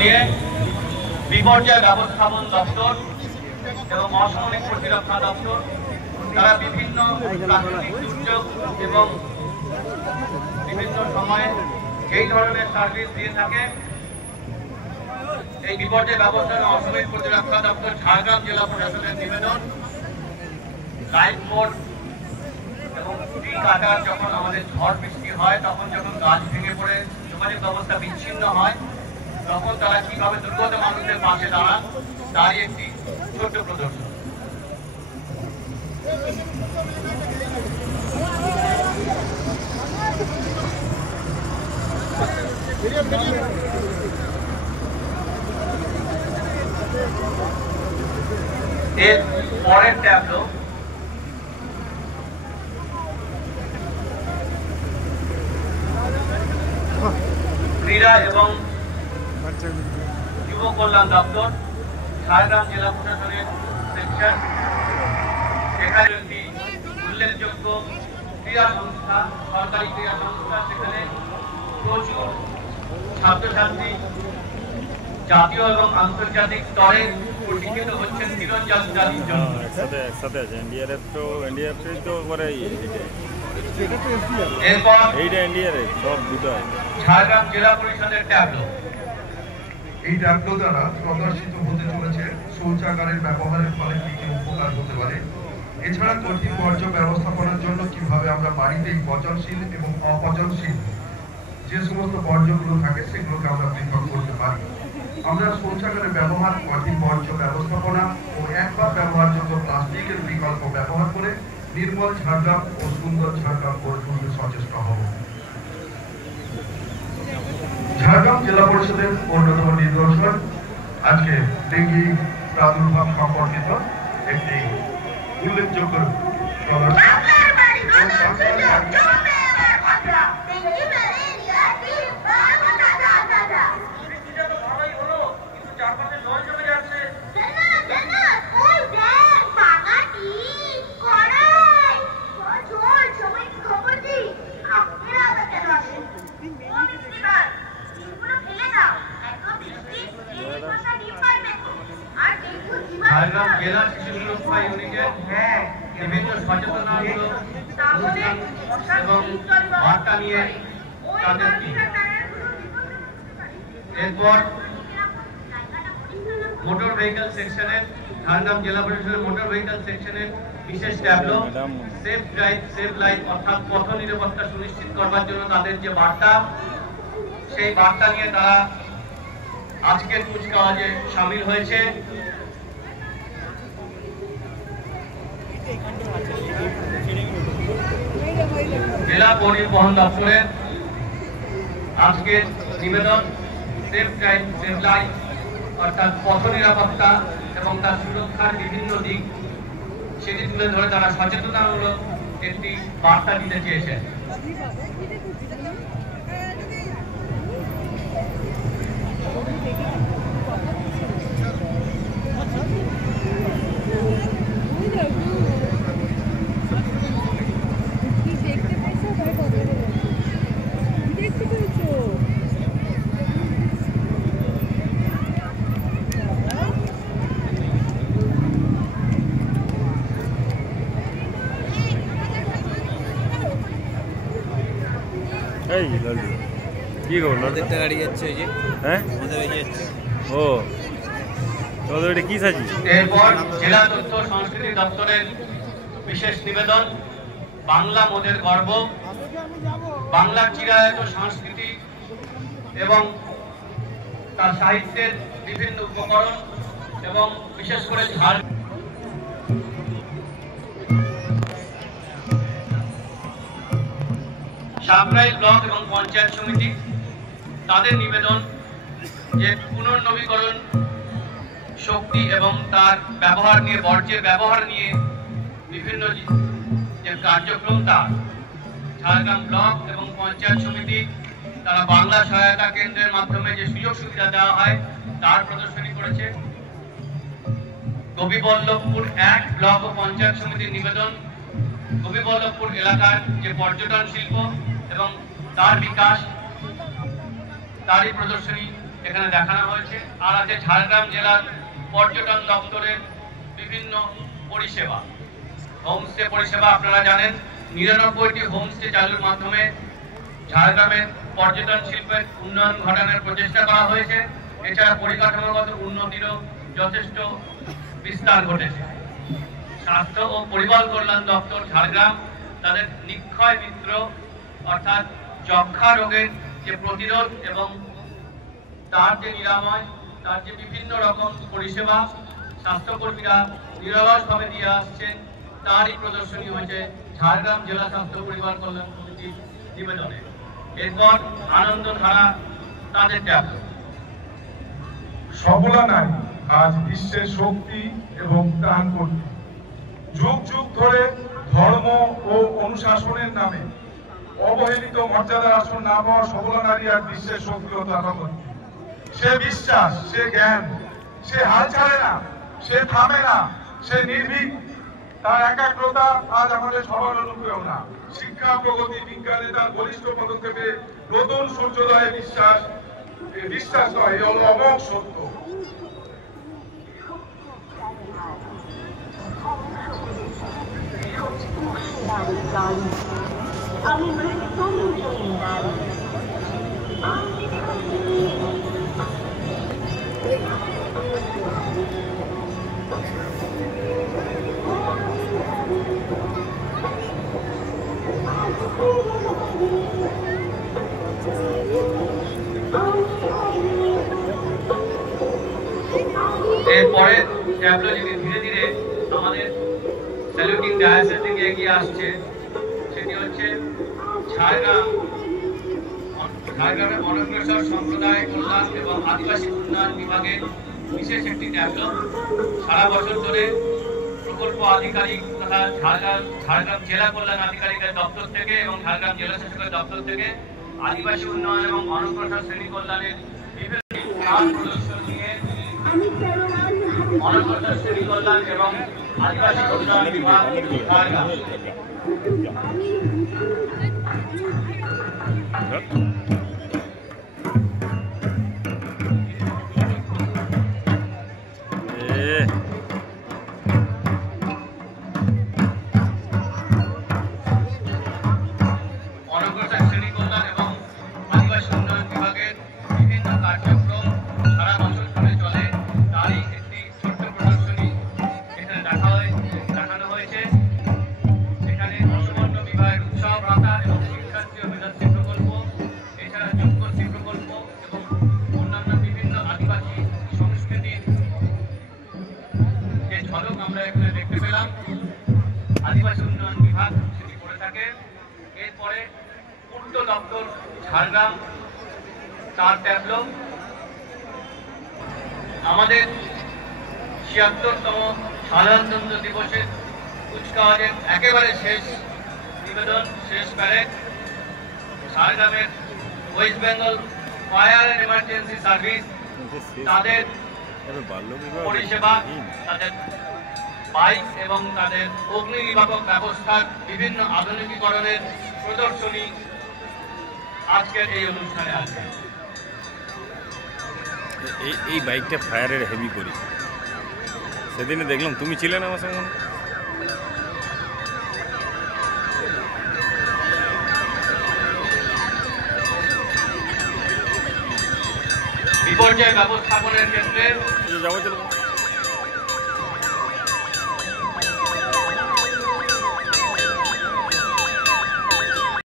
নিয়ে বিপর্যয় ব্যবস্থাপন দপ্তর এবং অসামরিক প্রতিরক্ষা দপ্তর তারা বিভিন্ন প্রাকৃতিক দুর্যোগ এবং বিভিন্ন সময়ে এই ধরনের সার্ভিস দিয়ে থাকে। এই বিপর্যয় ব্যবস্থাপনা অসামরিক প্রতিরক্ষা দপ্তর ঝাড়গ্রাম জেলা প্রশাসনের নিবেদন, লাইফ বোট এবং ট্রি কাটার যখন আমাদের ঝড় বৃষ্টি হয়, তখন যখন গাছ ভেঙে পড়ে যোগাযোগ ব্যবস্থা বিচ্ছিন্ন হয়, তখন তারা কিভাবে দুর্গত মানুষদের পাশে দাঁড়ান তারই একটি ছোট্ট প্রদর্শন। এর পরের ট্যাবলো ক্রীড়া এবং যুব কল্যাণ দপ্তর ঝাড়গ্রাম জেলা প্রশাসনের সেকশন। এখানে একটি উল্লেখযোগ্য ক্রীড়া সংস্থা, সরকারি ক্রীড়া সংস্থা, সেখানে প্রচুর ছাত্রছাত্রী জাতীয় এবং আন্তর্জাতিক স্তরে প্রশিক্ষিত হচ্ছেন তীরন্দাজির জন্য। ঝাড়গ্রাম জেলা পরিষদের ট্যাবলো। এই ট্যাবলো দ্বারা প্রদর্শিত হতে চলেছে শৌচাগারের ব্যবহারের ফলে কি কি উপকার হতে পারে, এছাড়া কঠিন বর্জ্য ব্যবস্থাপনার জন্য কিভাবে আমরা বাড়িতেই পচনশীল এবং অপচনশীল যে সমস্ত বর্জ্যগুলো থাকে সেগুলোকে আমরা পৃথক করতে পারি। আমরা শৌচাগারের ব্যবহার, কঠিন বর্জ্য ব্যবস্থাপনা ও একবার ব্যবহারযোগ্য প্লাস্টিকের বিকল্প ব্যবহার করে নির্মল ঝাড়গ্রাম ও সুন্দর ঝাড়গ্রাম গড়ে তুলতে সচেষ্ট হব। ঝাড়গ্রাম জেলা পরিষদের অন্যতম নিদর্শন আজকে ডেঙ্গি প্রাদুর্ভাব সম্পর্কিত একটি উল্লেখযোগ্য ঝাড়গ্রাম জেলা শিশু সুরক্ষা ইউনিটের বিভিন্ন সচেতনতামূলক এবং বার্তা নিয়ে তাদের এরপর মোটর ভেহিকল সেকশনের ঝাড়গ্রাম জেলা পরিষদের মোটর ভেহিকল সেকশনের বিশেষ tableau safe drive save life, অর্থাৎ পথ নিরাপত্তা সুনিশ্চিত করবার জন্য তাদের যে বার্তা, সেই বার্তা নিয়ে তারা আজকের কুচকাওয়াজে সামিল হয়েছে। জেলা পরিবহন দপ্তরের আজকের নিবেদন সেফ ড্রাইভ সেভ লাইফ, অর্থাৎ পথ নিরাপত্তা এবং তার সুরক্ষার বিভিন্ন দিক সেটি তুলে ধরে তারা সচেতনতামূলক একটি বার্তা দিতে চেয়েছেন। কি খবর? গাড়ি যাচ্ছে, হ্যাঁ, ও তোদের এটা কি সাজি? এরপর জেলা তথ্য সংস্কৃতি দপ্তরের বিশেষ নিবেদন বাংলা মোদের গর্ব, বাংলার চিরায়ত সংস্কৃতি এবং তার সাহিত্যের বিভিন্ন উপকরণ এবং বিশেষ করে সাঁকরাইল ব্লক এবং পঞ্চায়েত সমিতি তাদের নিবেদন যে পুনর্নবীকরণ শক্তি এবং তার ব্যবহার নিয়ে, বর্জ্যের ব্যবহার নিয়ে বিভিন্ন যে কার্যক্রম, তার ঝাড়গ্রাম ব্লক এবং পঞ্চায়েত সমিতি তারা বাংলা সহায়তা কেন্দ্রের মাধ্যমে যে সুযোগ সুবিধা দেওয়া হয় তার প্রদর্শনী করেছে। গোপীবল্লভপুর 1 ব্লক ও পঞ্চায়েত সমিতির নিবেদন গোপীবল্লভপুর এলাকার যে পর্যটন শিল্প এবং তার বিকাশ, তারই প্রদর্শনী এখানে দেখানো হয়েছে। আর আছে ঝাড়গ্রাম জেলার পর্যটন দপ্তরের বিভিন্ন পরিষেবা। হোমস্টে পরিষেবা আপনারা জানেন ৯৯টি হোমস্টে চালুর মাধ্যমে ঝাড়গ্রামের পর্যটন শিল্পের উন্নয়ন ঘটানোর প্রচেষ্টা করা হয়েছে। এছাড়া পরিকাঠামোগত উন্নতিরও যথেষ্ট বিস্তার ঘটেছে। স্বাস্থ্য ও পরিবার কল্যাণ দপ্তর ঝাড়গ্রাম তাদের নিক্ষয় মিত্র অর্থাৎ যক্ষ্মা রোগের যে প্রতিরোধ এবং তার যে নিরাময়, তার যে বিভিন্ন রকম পরিষেবা স্বাস্থ্যকর্মীরা নিরলসভাবে দিয়ে আসছেন, তারই প্রদর্শনী হয়েছে ঝাড়গ্রাম জেলা স্বাস্থ্য পরিবার কল্যাণ সমিতির নিবেদনে। এরপর আনন্দধারা তাদের ট্যাবলো। সবলা নারী আজ বিশ্বের শক্তি এবং ত্রাণকর্মী। যুগ যুগ ধরে ধর্ম ও অনুশাসনের নামে অবহেলিত মর্যাদার আসন না পাওয়া সবলা নারী আজ বিশ্বের শক্তি ও ত্রাণকর্মী। সে বিশ্বাস, সে জ্ঞান, সে হাল ছাড়ে না, সে থামে না, সে নির্ভীক। তার একাগ্রতা আজ আমাদের সবার অনুপ্রেরণা না। শিক্ষা, প্রগতি, বিজ্ঞানে তার বলিষ্ঠ পদক্ষেপে নতুন সূর্যোদয়ে বিশ্বাস নয়, এই হলো অমোঘ সত্য। এরপরে ট্যাবলো যদি ধীরে ধীরে আমাদের স্যালুটিং ডায়াসের দিকে এগিয়ে আসছে, সেটি হচ্ছে ঝাড়গ্রামের অনগ্রসর সম্প্রদায় কল্যাণ এবং আদিবাসী উন্নয়ন বিভাগের বিশেষ একটি ট্যাবলো। সারা বছর ধরে প্রকল্প আধিকারিক তথা ঝাড়গ্রাম জেলা কল্যাণ আধিকারিকের দপ্তর থেকে এবং ঝাড়গ্রাম জেলা শাসকের দপ্তর থেকে আদিবাসী উন্নয়ন এবং অনগ্রসর শ্রেণী কল্যাণের বিভিন্ন প্রদর্শন নিয়ে অনগ্রসর শ্রেণী কল্যাণ এবং আদিবাসী উন্নয়ন বিভাগ ঝাড়গ্রাম। অনগ্রসর শ্রেণী কল্যাণ এবং আদিবাসী উন্নয়ন বিভাগের বিভিন্ন কার্যক্রম সারা বছর ধরে চলে, তারই একটি ছোট্ট প্রদর্শনী এখানে দেখানো হয়েছে। সেখানে অসবর্ণ বিবাহের উৎসব ভাতা এবং শিক্ষার্থী ও মেধাশ্রী প্রকল্প, এছাড়া যোগ্যশ্রী প্রকল্প এবং অন্যান্য বিভিন্ন আদিবাসী সংস্কৃতির যে ঝলক আমরা এখানে দেখতে পেলাম, আদিবাসী উন্নয়ন বিভাগ সেটি করে থাকে। এরপরে পূর্ত দপ্তর ঝাড়গ্রাম তার ট্যাবলো। আমাদের ৭৬তম সাধারণতন্ত্র দিবসের কুচকাওয়াজের একেবারে শেষ নিবেদন, শেষ প্যারেড। ঝাড়গ্রামের West Bengal fire and emergency service তাদের পরিষেবা, তাদের বাইক এবং তাদের অগ্নি নির্বাপক ব্যবস্থার বিভিন্ন আধুনিকীকরণের প্রদর্শনী আজকের এই অনুষ্ঠানে আছে। এই বাইকটা ফায়ারের হেভি করি, সেদিনে দেখলাম তুমি ছিলে না আমার সঙ্গে। বিপর্যয় ব্যবস্থাপনার ক্ষেত্রে যাবো চলো।